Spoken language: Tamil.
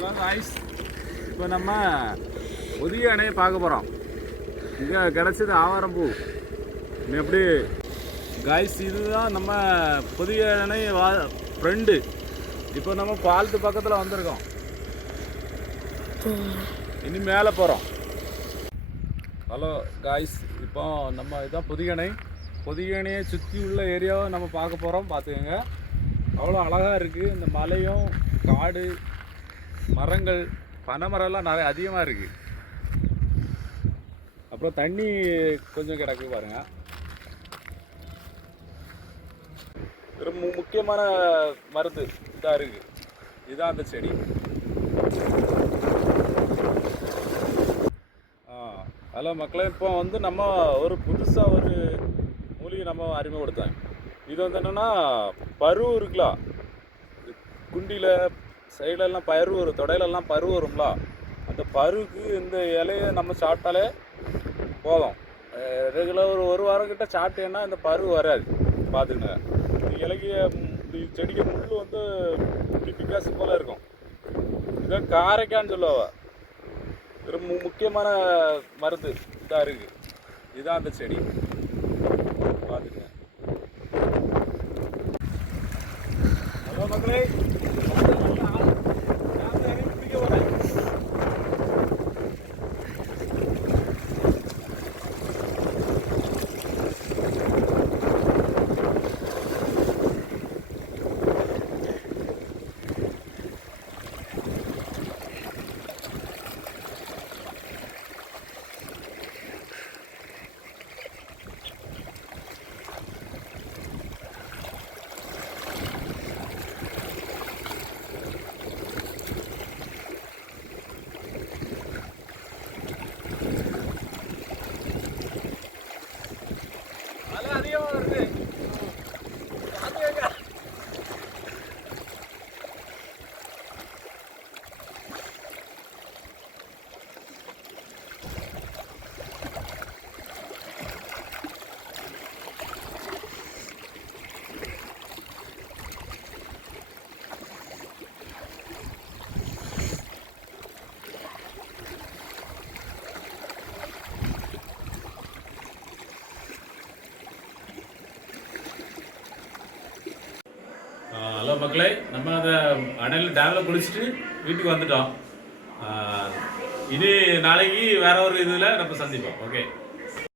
ஹலோ காய்ஸ், இப்போ நம்ம புதிய அணையை பார்க்க போகிறோம். இங்கே கிடச்சது ஆவாரம்பூ. எப்படி காய்ஸ், இதுதான் நம்ம புதிய அணை ஃப்ரெண்டு. இப்போ நம்ம பாலத்து பக்கத்தில் வந்திருக்கோம். இனி மேலே போகிறோம். ஹலோ காய்ஸ், இப்போ நம்ம இதுதான் புதிய அணை. புதிய அணையை சுற்றி உள்ள ஏரியாவை நம்ம பார்க்க போகிறோம். பார்த்துக்கோங்க, அவ்வளோ அழகாக இருக்குது. இந்த மலையும் காடு மரங்கள் பனைமரம்லாம் நிறைய அதிகமாக இருக்குது. அப்புறம் தண்ணி கொஞ்சம் கிடக்கு பாருங்க. ரொம்ப முக்கியமான மருந்து இதாக இருக்குது. இதுதான் அந்த செடி. ஹலோ மக்களே, இப்போ நம்ம ஒரு புதுசாக ஒரு மூலிகை நம்ம அறிமுகப்படுத்தேன். இது என்னென்னா பரு இருக்கலாம், குண்டியில் சைடெல்லாம் பரு வரும், தொடையிலெல்லாம் பரு வரும்ல. அந்த பருக்கு இந்த இலையை நம்ம சாப்பிட்டாலே போதும். ரெகுலர் ஒரு வாரம் கிட்ட சாப்பிட்டேன்னா இந்த பரு வராது. பார்த்துக்கங்க, இந்த இலைக்கு செடிக்கு முள் இப்படி பிக்காசு போல் இருக்கும். இதான் காரைக்கான்னு சொல்லுவா. ரொம்ப முக்கியமான மருந்து இதாக இருக்குது. இதுதான் அந்த செடி. பார்த்துக்கங்க. ஹலோ மக்களே, ஹலோ மக்களே, நம்ம அந்த அணையில் டேமில் குளிச்சுட்டு வீட்டுக்கு வந்துட்டோம். இனி நாளைக்கு வேற ஒரு இதில் நம்ம சந்திப்போம். ஓகே.